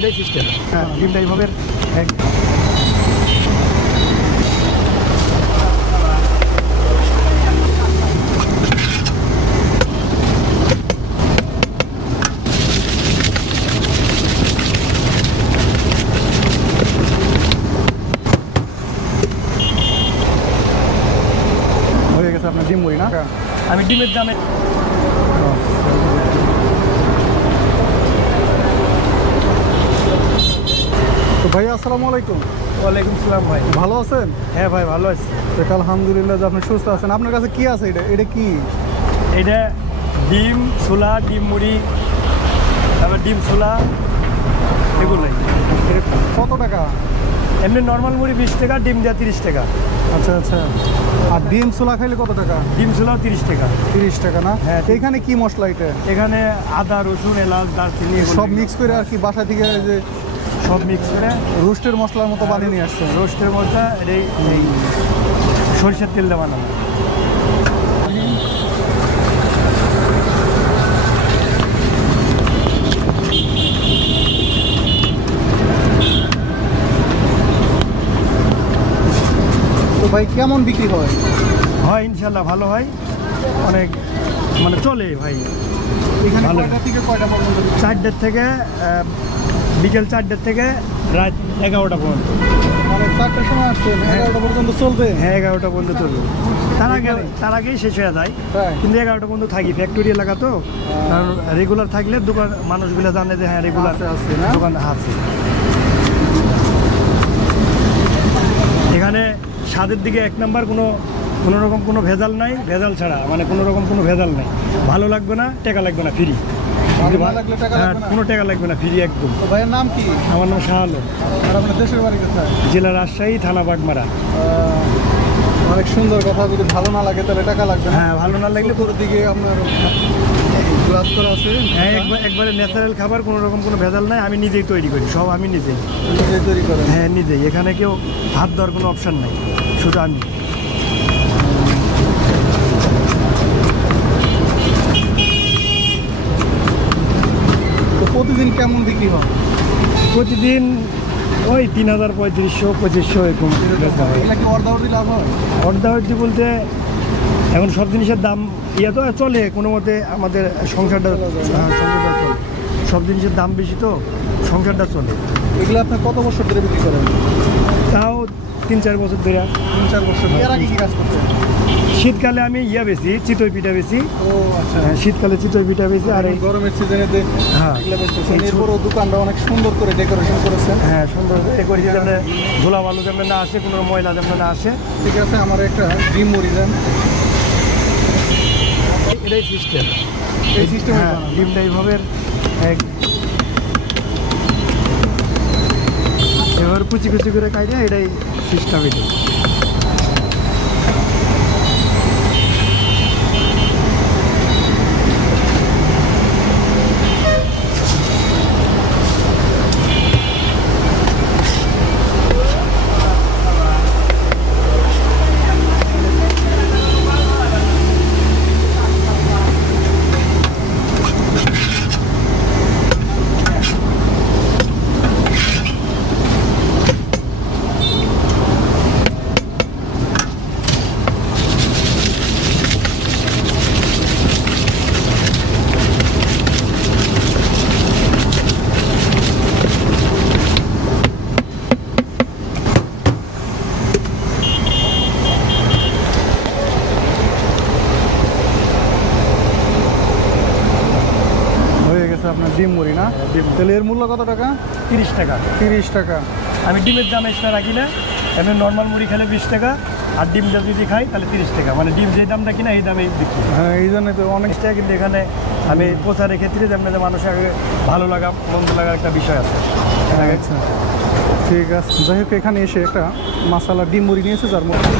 এটাই সিস্টেম। হ্যাঁ, ডিমটা এইভাবে হয়ে গেছে আপনার ডিম মুড়ি না? আমি ডিমের দামে তো ভাই আসসালামু আলাইকুম। ওয়ালাইকুম সালাম ভাই। ভালো আছেন? হ্যাঁ ভাই, ভালো আছি। আলহামদুলিল্লাহ যে আপনি সুস্থ আছেন। আপনার কাছে কি আছে? এটা কি? এটা ডিম ছোলা, ডিম মুড়ি, তারপর ডিম ছোলা, এগুলোই। এটা কত টাকা? এমনি নর্মাল মুড়ি 20 টাকা, ডিম দেওয়া 30 টাকা। আচ্ছা আচ্ছা। আর ডিম ছোলা খাইলে কত টাকা? ডিম ছোলাও 30 টাকা। 30 টাকা না? হ্যাঁ। এখানে কি মশলা এটা? এখানে আদা, রসুন, এলাচ, দারচিনি সব মিক্স করে আর কি বাসা থেকে যে সব মিক্স করে রোস্টের মশলার মতো বানিয়ে নিয়ে আসছে? রোস্টের মধ্যে এই সরষের তেল দিয়ে বানানো। তো ভাই কেমন বিক্রি হয়? হয় ইনশাল্লাহ ভালো হয়, অনেক মানে চলে ভাই। এখানে ভালো। কয়টা থেকে কয়টা পর্যন্ত? 4টার থেকে বিকেল 4টার থেকে রাত 11টা পর্যন্ত। মানে 4টার সময় আসছেন, 11টা পর্যন্ত চলবে? হ্যাঁ, 11টা পর্যন্ত চলবে। তার আগেই শেষ হয়ে যায়, তাই? কিন্তু 11টা পর্যন্ত থাকি। ফ্যাক্টরি এলাকা তো, কারণ রেগুলার থাকলে দোকান মানুষগুলো জানে যে হ্যাঁ রেগুলার আছে না? দোকান আছে। এখানে স্বাদের দিকে 1 নাম্বার, কোনো রকম কোনো ভেজাল নাই। ভেজাল ছাড়া মানে কোনো রকম কোনো ভেজাল নাই। ভালো লাগবে না, টাকা লাগবে না, ফ্রি। ভালো না লাগলে টাকা হ্যাঁ, লাগবে না? কোনো টাকা লাগবে না, ফ্রি একদম। তো ভাইয়ের নাম কি? আমার নাম শাহ আলম, আর আপনার দেশের বাড়ি কোথায়? জেলা রাজশাহী, থানা বাগমারা। অনেক সুন্দর কথা। যদি ভালো না লাগে তাহলে টাকা লাগবে না? হ্যাঁ, ভালো না লাগলে পুরো দিকে আপনার গ্লাস করা আছে? হ্যাঁ, একবারে ন্যাচারাল খাবার, কোনো রকম কোনো ভেজাল নাই। আমি নিজেই তৈরি করি, সব আমি নিজেই। নিজে তৈরি করেন? হ্যাঁ, নিজেই। এখানে কেউ হাত দেওয়ার কোনো অপশান নাই, শুধু আমি। তো প্রতিদিন কেমন বিক্রি হয়? প্রতিদিন ওই 3000, 3500, 2500 এরকম বেচা হয়। এগুলা কি অর্ধাবধি লাভ হয়? অর্ধাবধি বলতে এখন সব জিনিসের দাম ইয়ে তো চলে কোনো মতে, আমাদের সংসারটা চলে। সব জিনিসের দাম বেশি তো সংসারটা চলে। এগুলো আপনি কত বছর ধরে বিক্রি করেন? তাও 3-4 বছর ধরে। 3-4 বছর। এর আগে কি কাজ করতেন? শীতকালে আমি বেশি চিতই পিঠা বেশি। ও আচ্ছা। শীতকালে চিতই পিঠা বেশি। আর এই গরমের সিজনে হ্যাঁ, এগুলো বেচতেছেন। এরপরও দোকানটা অনেক সুন্দর করে ডেকোরেশন করেছেন। হ্যাঁ, সুন্দর এ করি যেন ধুলা বালু যেন না আসে, কোনো ময়লা যেন না আসে। ঠিক আছে, আমার একটা ডিম মুড়ি দেন। এটাই সিস্টেম। এই সিস্টেমে হ্যাঁ, ডিমটা এইভাবে এবার কুচি কুচি করে খাই দেয়, এটাই সিস্টেম। এটা আপনার ডিম মুড়ি না? তাহলে এর মূল্য কত টাকা? 30 টাকা। 30 টাকা। আমি ডিমের দাম এক্সট্রা রাখি না। এমনি নর্মাল মুড়ি খেলে 20 টাকা, আর ডিম যদি খাই তাহলে 30 টাকা। মানে ডিম যে দামটা কিনা এই দামে বিক্রি। হ্যাঁ, এই জন্য তো অনেক টাকা। কিন্তু এখানে আমি প্রচারের ক্ষেত্রে যেমন যে মানুষের ভালো লাগা মন্দ লাগার একটা বিষয় আছে। আচ্ছা, ঠিক আছে। যাই হোক, এখানে এসে একটা মাসালা ডিম মুড়ি নিয়েছে, যার মধ্যে